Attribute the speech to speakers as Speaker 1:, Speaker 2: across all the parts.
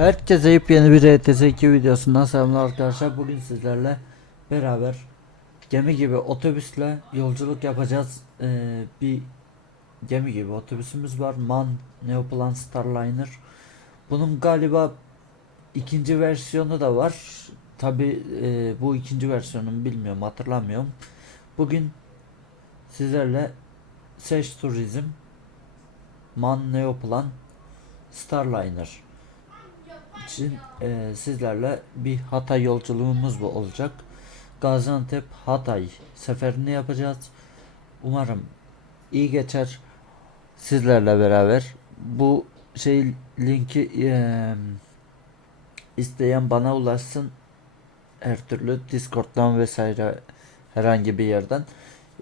Speaker 1: Herkese yepyeni bir ETS 2 videosundan selamlar arkadaşlar. Bugün sizlerle beraber gemi gibi otobüsle yolculuk yapacağız. Ee, bir gemi gibi otobüsümüz var. MAN Neoplan Starliner. Bunun galiba ikinci versiyonu da var. Tabi bu ikinci versiyonunu bilmiyorum hatırlamıyorum. Bugün sizlerle Seç Turizm MAN Neoplan Starliner için e, sizlerle bir Hatay yolculuğumuz bu olacak. Gaziantep Hatay seferini yapacağız. Umarım iyi geçer sizlerle beraber. Bu şey linki e, isteyen bana ulaşsın. Her türlü Discord'dan vesaire herhangi bir yerden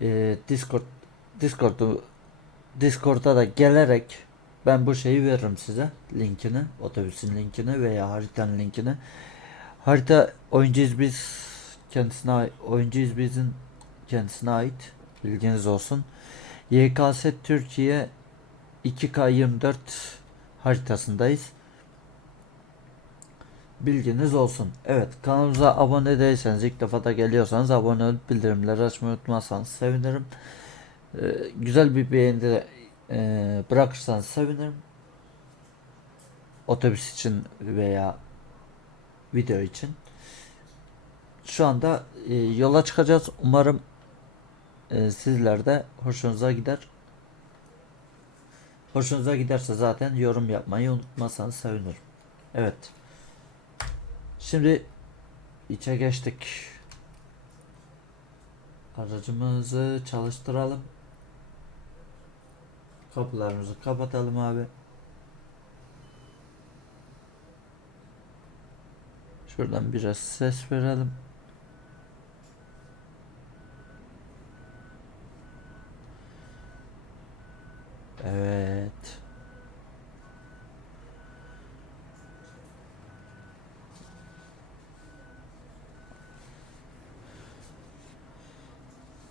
Speaker 1: e, Discord Discord'u Discord'a da gelerek ben bu şeyi veririm size linkini otobüsün linkini veya haritanın linkini. Harita oyuncuyuz biz kendisine oyuncuyuz bizim kendisine ait bilginiz olsun. YKS Türkiye 2K24 haritasındayız. Bilginiz olsun. Evet kanalımıza abone değilseniz ilk defa da geliyorsanız abone olup bildirimleri açmayı unutmazsanız sevinirim. Ee, güzel bir beğeni de e, bırakırsanız sevinirim. Otobüs için veya video için. Şu anda e, yola çıkacağız. Umarım e, sizler de hoşunuza gider. Hoşunuza giderse zaten yorum yapmayı unutmazsanız sevinirim. Evet. Şimdi içe geçtik. Aracımızı çalıştıralım. Kapılarımızı kapatalım abi. Şuradan biraz ses verelim.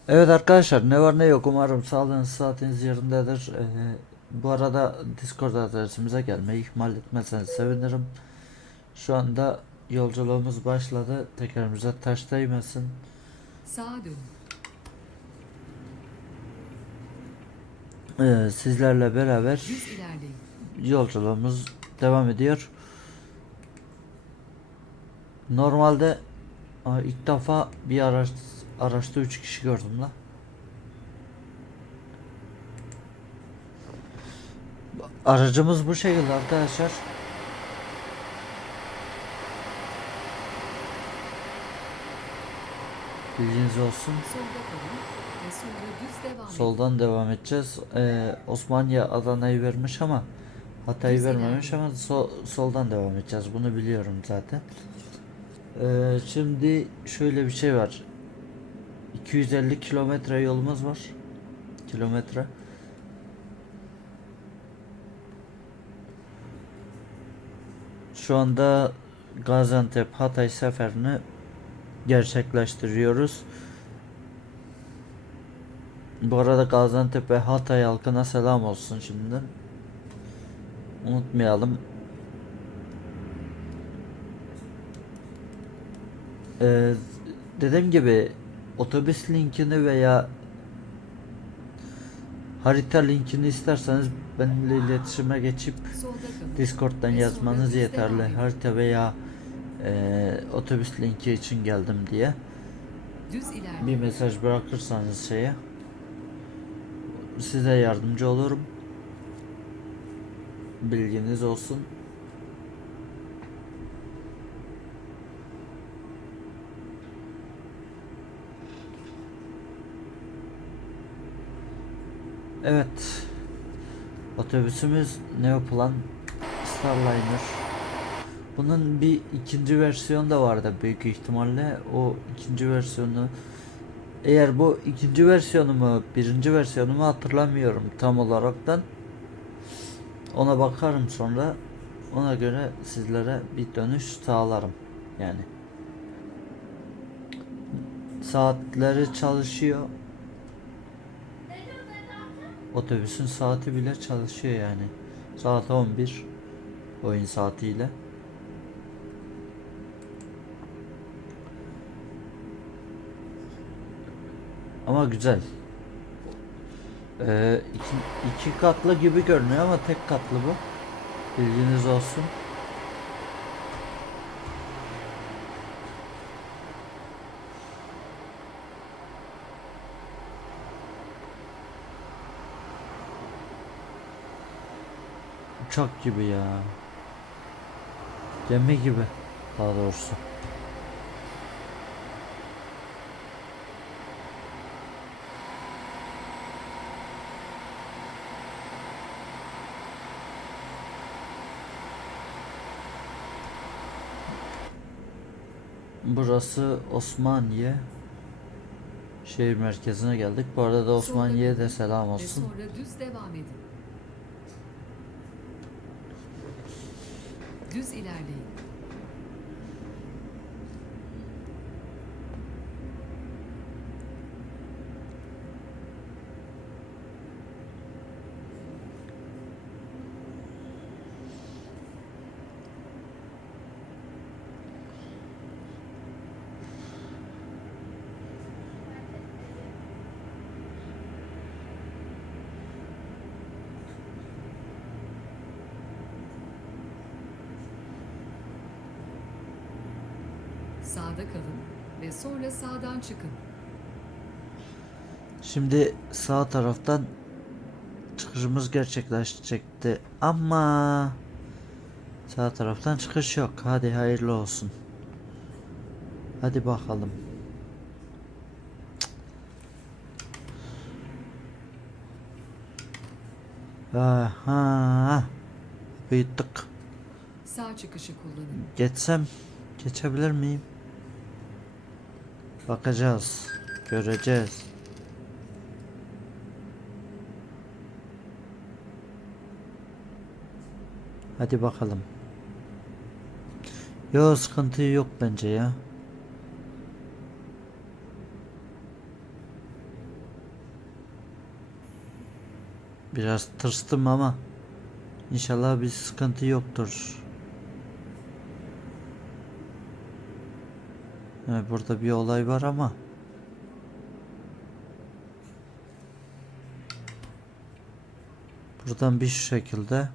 Speaker 1: Evet arkadaşlar ne var ne yok umarım sağlığınız saatiniz yerindedir. Ee, bu arada Discord adresimize gelmeyi ihmal etmezseniz sevinirim. Şu anda yolculuğumuz başladı. Tekerimize taş değmesin.
Speaker 2: Sağa dön.
Speaker 1: Ee, sizlerle beraber yolculuğumuz devam ediyor. Normalde ilk defa bir araç araçta 3 kişi gördüm la. Aracımız bu şekilde arkadaşlar. Bilginiz olsun. Soldan devam edeceğiz. Ee, Osmaniye Adana'yı vermiş ama Hatay'ı vermemiş ama so- soldan devam edeceğiz. Bunu biliyorum zaten. Ee, şimdi şöyle bir şey var. 250 kilometre yolumuz var. Kilometre. Şu anda Gaziantep Hatay seferini gerçekleştiriyoruz. Bu arada Gaziantep ve Hatay halkına selam olsun şimdiden. Unutmayalım. Ee, dediğim gibi otobüs linkini veya harita linkini isterseniz benimle iletişime geçip. Discord'dan yazmanız yeterli. Harita veya e, otobüs linki için geldim diye bir mesaj bırakırsanız şeye size yardımcı olurum. Bilginiz olsun. Evet. Otobüsümüz Neoplan Starliner. Bunun bir ikinci versiyonu da vardı büyük ihtimalle. O ikinci versiyonu eğer bu ikinci versiyonu mu birinci versiyonu mu hatırlamıyorum tam olaraktan. Ona bakarım sonra. Ona göre sizlere bir dönüş sağlarım. Yani. Saatleri çalışıyor. Otobüsün saati bile çalışıyor yani. Saat 11 oyun saatiyle. Ama güzel. Ee, iki, iki katlı gibi görünüyor ama tek katlı bu. Bilginiz olsun. Uçak gibi ya. Gemi gibi daha doğrusu. Burası Osmaniye. Şehir merkezine geldik. Bu arada da Osmaniye'ye de selam
Speaker 2: Ve
Speaker 1: olsun.
Speaker 2: sonra düz devam edin. Düz ilerleyin. Sağda kalın ve sonra sağdan çıkın.
Speaker 1: Şimdi sağ taraftan çıkışımız gerçekleşecekti ama sağ taraftan çıkış yok. Hadi hayırlı olsun. Hadi bakalım. Aha. Büyüttük.
Speaker 2: Sağ çıkışı kullanın.
Speaker 1: Geçsem geçebilir miyim? Bakacağız. Göreceğiz. Hadi bakalım. Yo sıkıntı yok bence ya. Biraz tırstım ama inşallah bir sıkıntı yoktur. Burada bir olay var ama buradan bir şekilde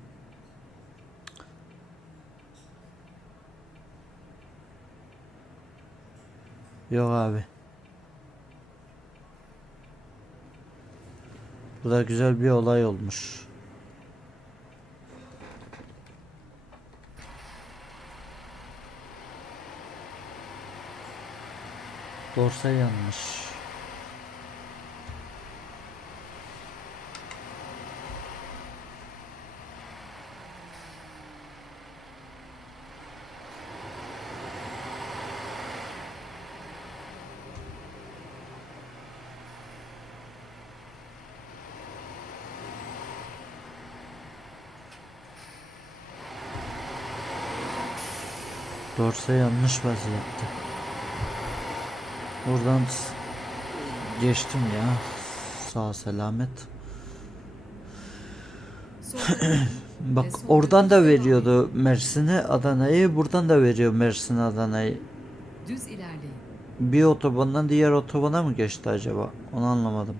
Speaker 1: Yok abi. Burada güzel bir olay olmuş. Dorsa yanmış. Dorsa yanmış vaziyette. Buradan geçtim ya. Sağ selamet. Bak
Speaker 2: sonra
Speaker 1: oradan da veriyordu Mersin'e Adana'yı. Buradan da veriyor Mersin Adana'yı.
Speaker 2: düz ilerleyin.
Speaker 1: Bir otobandan diğer otobana mı geçti acaba? Onu anlamadım.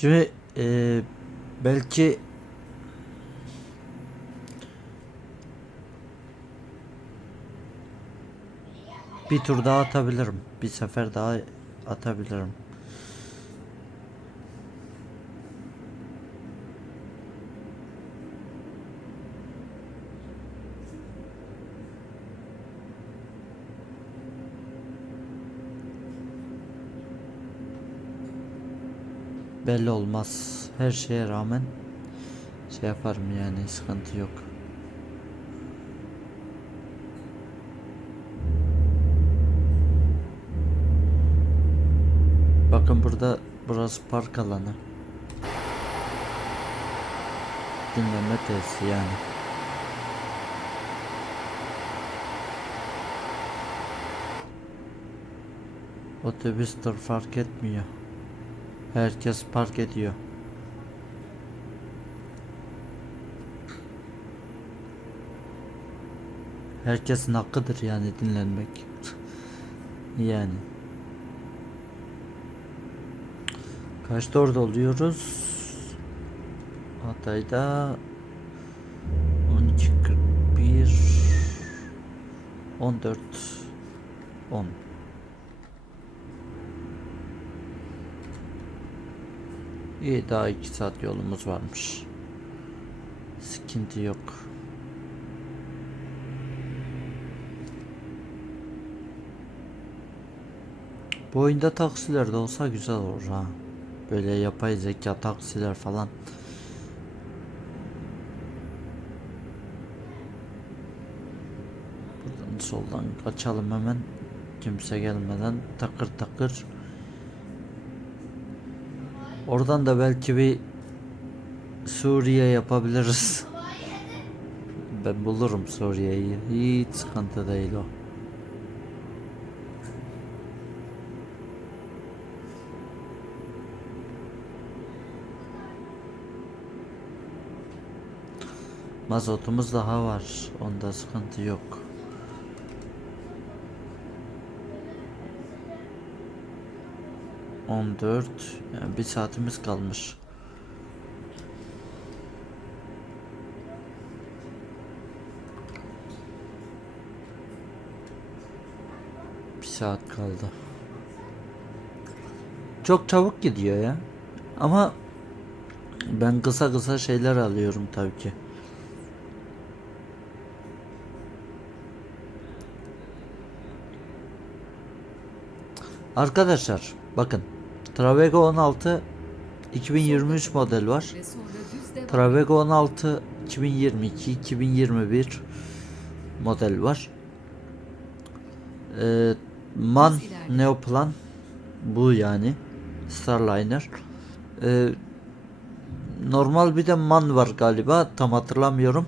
Speaker 1: Şimdi eee, belki bir tur daha atabilirim. Bir sefer daha atabilirim. Belli olmaz. Her şeye rağmen şey yaparım yani sıkıntı yok. Bakın burada burası park alanı. Dinleme tesisi yani. Otobüs tur fark etmiyor. Herkes park ediyor. Herkesin hakkıdır yani dinlenmek. yani. Kaçta orada oluyoruz? Hatay'da 12.41 14 10 İyi daha 2 saat yolumuz varmış. Sıkıntı yok. Bu oyunda taksiler de olsa güzel olur ha. Böyle yapay zeka taksiler falan. Buradan soldan kaçalım hemen. Kimse gelmeden takır takır. Oradan da belki bir Suriye yapabiliriz. Ben bulurum Suriye'yi. Hiç sıkıntı değil o. Mazotumuz daha var. Onda sıkıntı yok. On dört. Yani bir saatimiz kalmış. Bir saat kaldı. Çok çabuk gidiyor ya. Ama ben kısa kısa şeyler alıyorum tabii ki. Arkadaşlar bakın Travego 16 2023 model var. Travego 16 2022 2021 model var. Ee, MAN. Neoplan bu yani Starliner. Ee, normal bir de MAN var galiba tam hatırlamıyorum.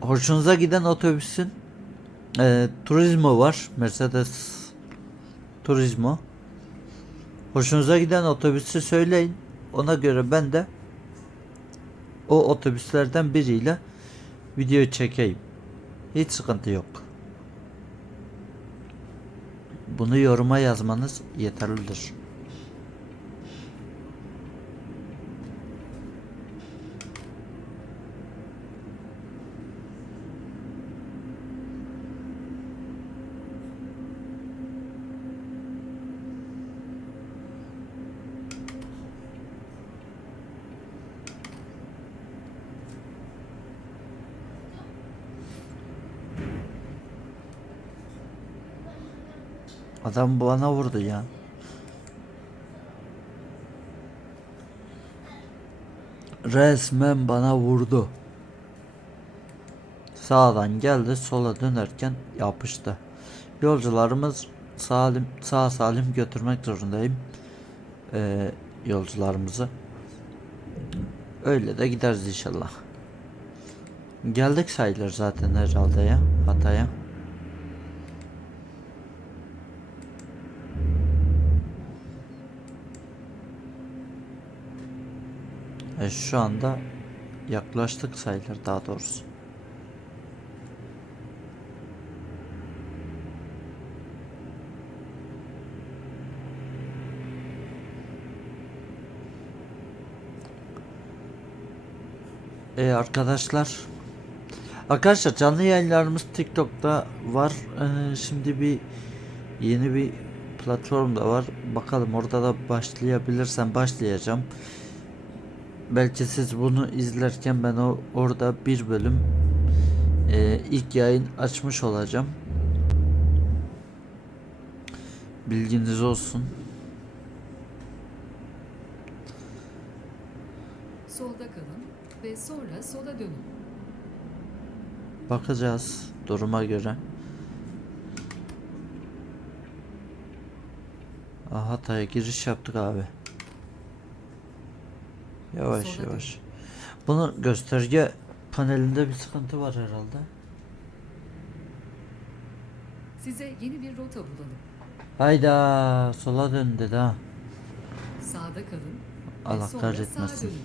Speaker 1: Hoşunuza giden otobüsün e, Turismo var. Mercedes Turismo. Hoşunuza giden otobüsü söyleyin. Ona göre ben de o otobüslerden biriyle video çekeyim. Hiç sıkıntı yok. Bunu yoruma yazmanız yeterlidir. Adam bana vurdu ya. Resmen bana vurdu. Sağdan geldi, sola dönerken yapıştı. Yolcularımız salim sağ salim götürmek zorundayım. Ee, yolcularımızı. Öyle de gideriz inşallah. Geldik sayılır zaten herhalde ya Hatay'a. E, şu anda yaklaştık sayılır daha doğrusu. E arkadaşlar Arkadaşlar canlı yayınlarımız TikTok'ta var. Ee, şimdi bir yeni bir platform da var. Bakalım orada da başlayabilirsem başlayacağım. Belki siz bunu izlerken ben o orada bir bölüm e, ilk yayın açmış olacağım. Bilginiz olsun.
Speaker 2: Solda kalın ve sonra sola dönün.
Speaker 1: Bakacağız duruma göre. Aha Hatay'a giriş yaptık abi. Yavaş
Speaker 2: Sola dön.
Speaker 1: yavaş. Bunun gösterge panelinde bir sıkıntı var herhalde.
Speaker 2: Size yeni bir rota bulalım.
Speaker 1: Hayda sola dön dedi ha.
Speaker 2: Sağda kalın.
Speaker 1: Allah kahretmesin.
Speaker 2: Sağa dönün.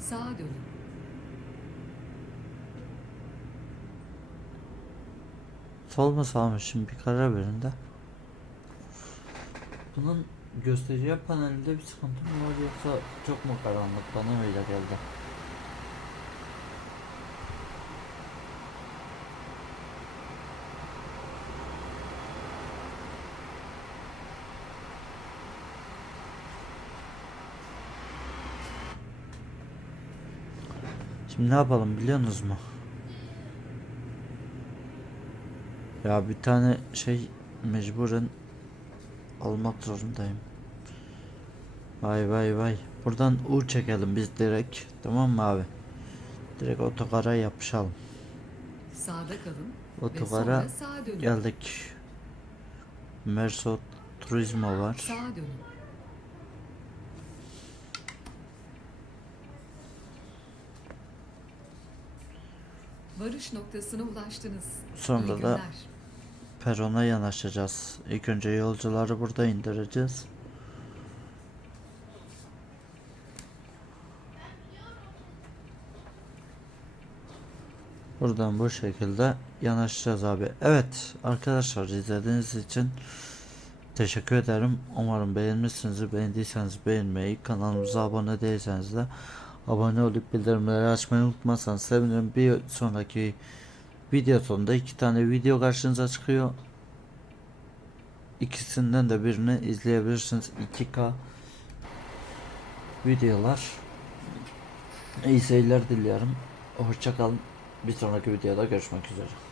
Speaker 2: Sağa dönün.
Speaker 1: Sol mu sağ mı şimdi bir karar verin de. Bunun gösterici panelinde bir sıkıntı mı var yoksa çok mu karanlık bana öyle geldi. Şimdi ne yapalım biliyorsunuz mu? Ya bir tane şey mecburen almak zorundayım. Vay vay vay. Buradan U çekelim biz direkt. Tamam mı abi? Direkt otogara yapışalım.
Speaker 2: Sağda kalın.
Speaker 1: Otogara geldik. Merso Turizmo var.
Speaker 2: Sağa dönün. Varış noktasına ulaştınız.
Speaker 1: Sonra
Speaker 2: İyi
Speaker 1: da
Speaker 2: günler.
Speaker 1: Perona yanaşacağız. İlk önce yolcuları burada indireceğiz. Buradan bu şekilde yanaşacağız abi. Evet arkadaşlar izlediğiniz için teşekkür ederim. Umarım beğenmişsiniz. Beğendiyseniz beğenmeyi, kanalımıza abone değilseniz de abone olup bildirimleri açmayı unutmazsanız sevinirim. Bir sonraki video sonunda iki tane video karşınıza çıkıyor. İkisinden de birini izleyebilirsiniz. 2K videolar. İyi seyirler diliyorum. Hoşçakalın. Bir sonraki videoda görüşmek üzere.